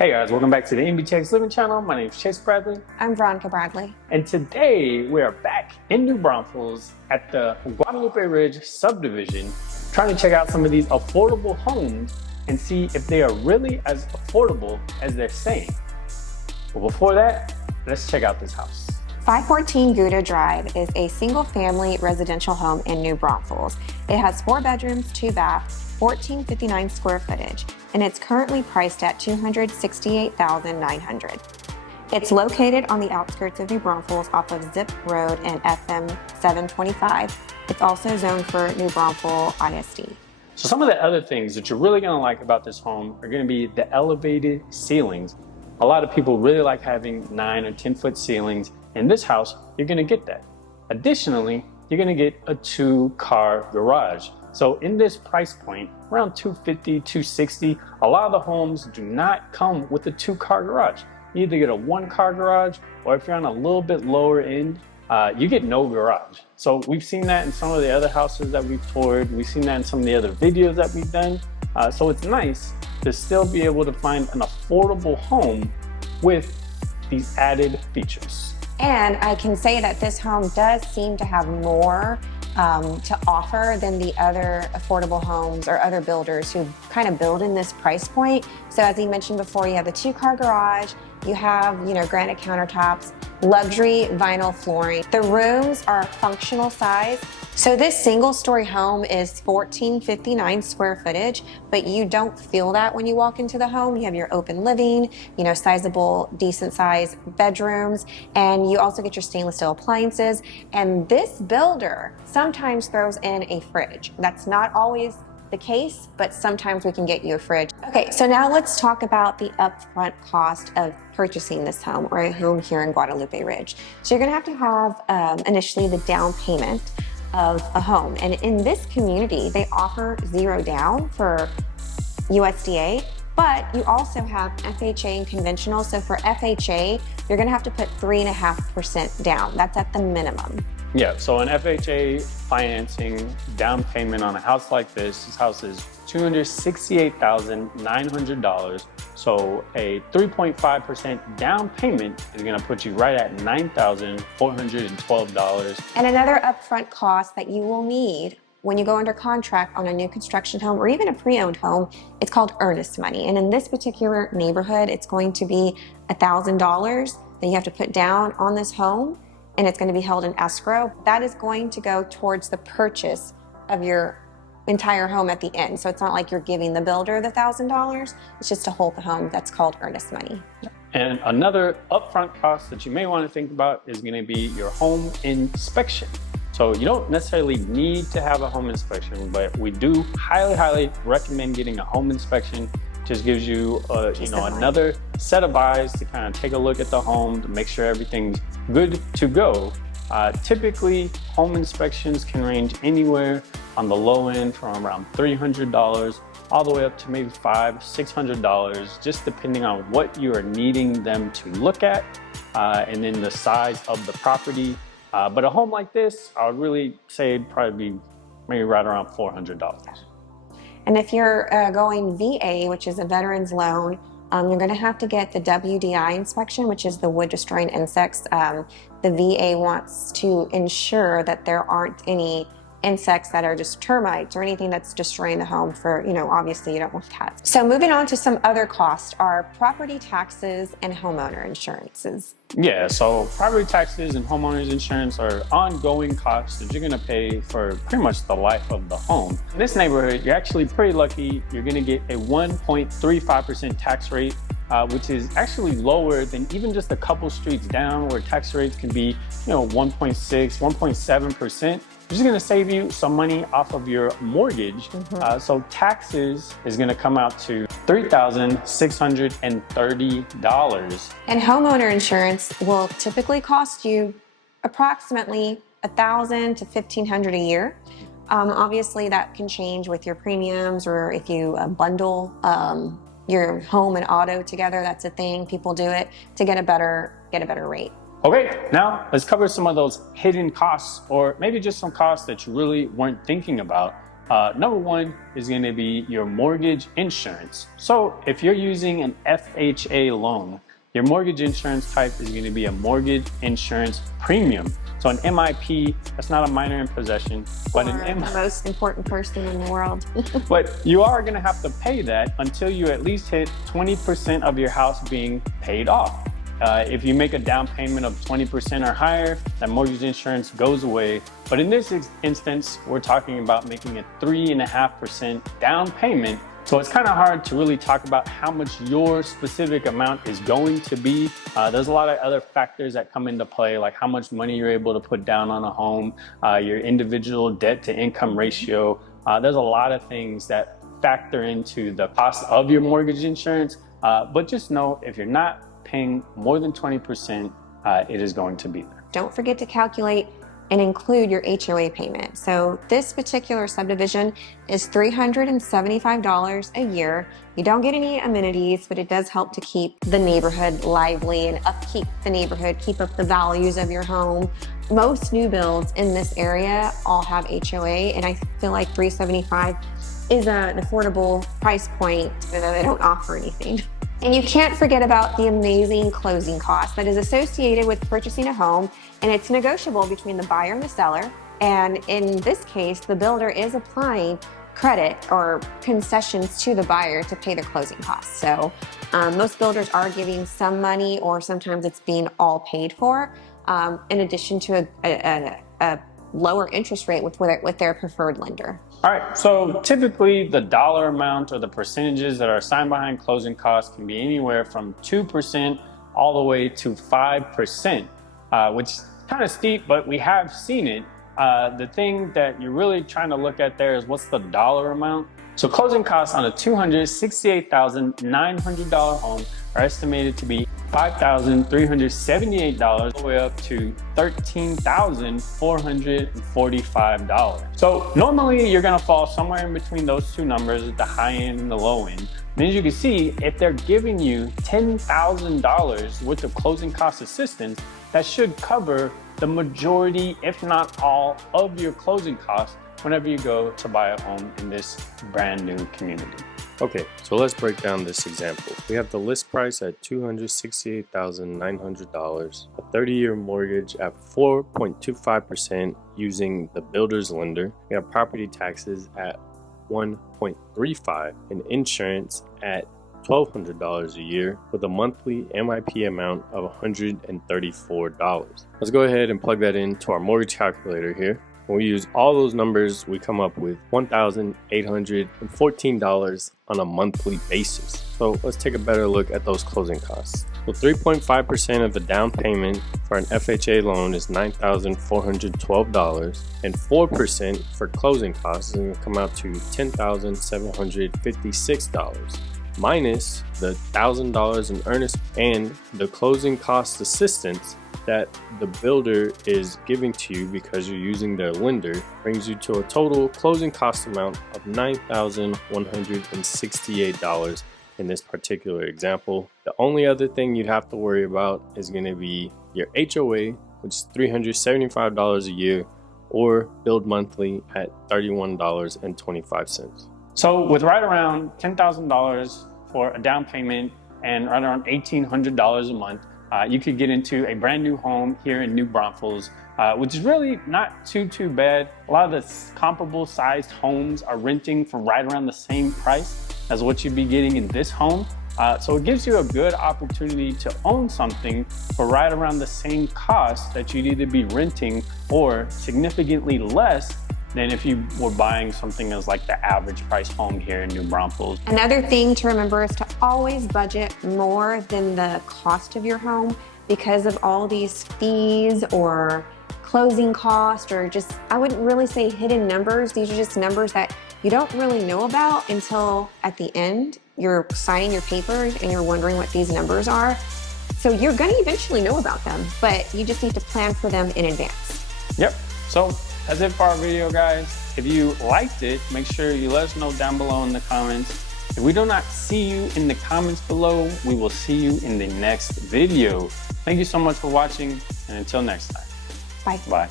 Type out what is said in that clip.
Hey guys, welcome back to the NBTX Living Channel. My name is Chase Bradley. I'm Veronica Bradley. And today we are back in New Braunfels at the Guadalupe Ridge subdivision, trying to check out some of these affordable homes and see if they are really as affordable as they're saying. But before that, let's check out this house. 514 Gouda Drive is a single-family residential home in New Braunfels. It has 4 bedrooms, 2 baths, 1459 square footage, and it's currently priced at $268,900. It's located on the outskirts of New Braunfels off of Zip Road and FM 725. It's also zoned for New Braunfels ISD. So some of the other things that you're really gonna like about this home are gonna be the elevated ceilings. A lot of people really like having 9 or 10-foot ceilings. In this house, you're gonna get that. Additionally, you're gonna get a 2-car garage. So in this price point, around $250, $260, a lot of the homes do not come with a 2-car garage. You either get a 1-car garage, or if you're on a little bit lower end, you get no garage. So we've seen that in some of the other houses that we've toured. We've seen that in some of the other videos that we've done. So it's nice to still be able to find an affordable home with these added features. And I can say that this home does seem to have more to offer than the other affordable homes or other builders who kind of build in this price point. So as you mentioned before, you have the 2-car garage, you have, granite countertops, luxury vinyl flooring. The rooms are functional size. So this single-story home is 1459 square footage, but you don't feel that when you walk into the home. You have your open living, sizable, decent size bedrooms, and you also get your stainless steel appliances. And this builder sometimes throws in a fridge. That's not always the case, but sometimes we can get you a fridge. Okay, so now let's talk about the upfront cost of purchasing this home or a home here in Guadalupe Ridge. So you're gonna have to have initially the down payment of a home. And in this community, they offer 0 down for USDA, but you also have FHA and conventional. So for FHA, you're gonna have to put 3.5% down. That's at the minimum. Yeah, so an FHA financing down payment on a house like this house is $268,900. So a 3.5% down payment is gonna put you right at $9,412. And another upfront cost that you will need when you go under contract on a new construction home or even a pre-owned home, it's called earnest money. And in this particular neighborhood, it's going to be $1,000 that you have to put down on this home, and it's going to be held in escrow. That is going to go towards the purchase of your entire home at the end. So it's not like you're giving the builder the $1,000, it's just to hold the home. That's called earnest money. And another upfront cost that you may want to think about is going to be your home inspection. So you don't necessarily need to have a home inspection, but we do highly recommend getting a home inspection. Just gives you another set of eyes to kind of take a look at the home to make sure everything's good to go. Typically, home inspections can range anywhere on the low end from around $300 all the way up to maybe $500, $600, just depending on what you are needing them to look at and then the size of the property. But a home like this, I would really say it'd probably be maybe right around $400. And if you're going VA, which is a veteran's loan, you're going to have to get the WDI inspection, which is the wood destroying insects. The VA wants to ensure that there aren't any insects that are just termites or anything that's destroying the home for, obviously you don't want cats. So moving on to some other costs are property taxes and homeowner insurances. Yeah, so property taxes and homeowners insurance are ongoing costs that you're gonna pay for pretty much the life of the home. In this neighborhood, you're actually pretty lucky. You're gonna get a 1.35% tax rate, which is actually lower than even just a couple streets down where tax rates can be, 1.6, 1.7%. Which is gonna save you some money off of your mortgage. So taxes is gonna come out to $3,630. And homeowner insurance will typically cost you approximately $1,000 to $1,500 a year. Obviously that can change with your premiums or if you bundle your home and auto together. That's a thing, people do it to get a better rate. Okay, now let's cover some of those hidden costs or maybe just some costs that you really weren't thinking about Number one is going to be your mortgage insurance. So if you're using an FHA loan, your mortgage insurance type is going to be a mortgage insurance premium. So an MIP, that's not a minor in possession, but the most important person in the world. But you are going to have to pay that until you at least hit 20% of your house being paid off. If you make a down payment of 20% or higher, that mortgage insurance goes away. But in this instance, we're talking about making a 3.5% down payment. So it's kind of hard to really talk about how much your specific amount is going to be. There's a lot of other factors that come into play, like how much money you're able to put down on a home, your individual debt to income ratio. There's a lot of things that factor into the cost of your mortgage insurance. But just know, if you're not paying more than 20%, it is going to be there. Don't forget to calculate and include your HOA payment. So this particular subdivision is $375 a year. You don't get any amenities, but it does help to keep the neighborhood lively and upkeep the neighborhood, keep up the values of your home. Most new builds in this area all have HOA, and I feel like $375 is an affordable price point, even though they don't offer anything. And you can't forget about the amazing closing cost that is associated with purchasing a home, and it's negotiable between the buyer and the seller. And in this case, the builder is applying credit or concessions to the buyer to pay their closing costs. So most builders are giving some money, or sometimes it's being all paid for, in addition to a lower interest rate with their preferred lender. All right, so typically the dollar amount or the percentages that are assigned behind closing costs can be anywhere from 2% all the way to 5%, which is kind of steep, but we have seen it. The thing that you're really trying to look at there is what's the dollar amount. So closing costs on a $268,900 home are estimated to be $5,378 all the way up to $13,445. So normally you're gonna fall somewhere in between those two numbers, at the high end and the low end. And as you can see, if they're giving you $10,000 worth of closing cost assistance, that should cover the majority, if not all, of your closing costs whenever you go to buy a home in this brand new community. Okay, so let's break down this example. We have the list price at $268,900, a 30-year mortgage at 4.25% using the builder's lender. We have property taxes at 1.35% and insurance at $1,200 a year with a monthly MIP amount of $134. Let's go ahead and plug that into our mortgage calculator here. When we use all those numbers, we come up with $1,814 on a monthly basis. So let's take a better look at those closing costs. So 3.5% of the down payment for an FHA loan is $9,412, and 4% for closing costs is going to come out to $10,756. minus the $1,000 in earnest and the closing cost assistance that the builder is giving to you because you're using their lender, brings you to a total closing cost amount of $9,168 in this particular example. The only other thing you'd have to worry about is going to be your HOA, which is $375 a year, or billed monthly at $31.25. So with right around $10,000 for a down payment and right around $1,800 a month, you could get into a brand new home here in New Braunfels, which is really not too bad. A lot of the comparable sized homes are renting for right around the same price as what you'd be getting in this home. So it gives you a good opportunity to own something for right around the same cost that you'd either be renting or significantly less than if you were buying something as like the average price home here in New Braunfels. Another thing to remember is to always budget more than the cost of your home because of all these fees or closing costs, or just, I wouldn't really say hidden numbers. These are just numbers that you don't really know about until at the end you're signing your papers and you're wondering what these numbers are. So you're gonna eventually know about them, but you just need to plan for them in advance. Yep, so that's it for our video, guys. If you liked it, make sure you let us know down below in the comments. If we do not see you in the comments below, we will see you in the next video. Thank you so much for watching, and until next time. Bye. Bye.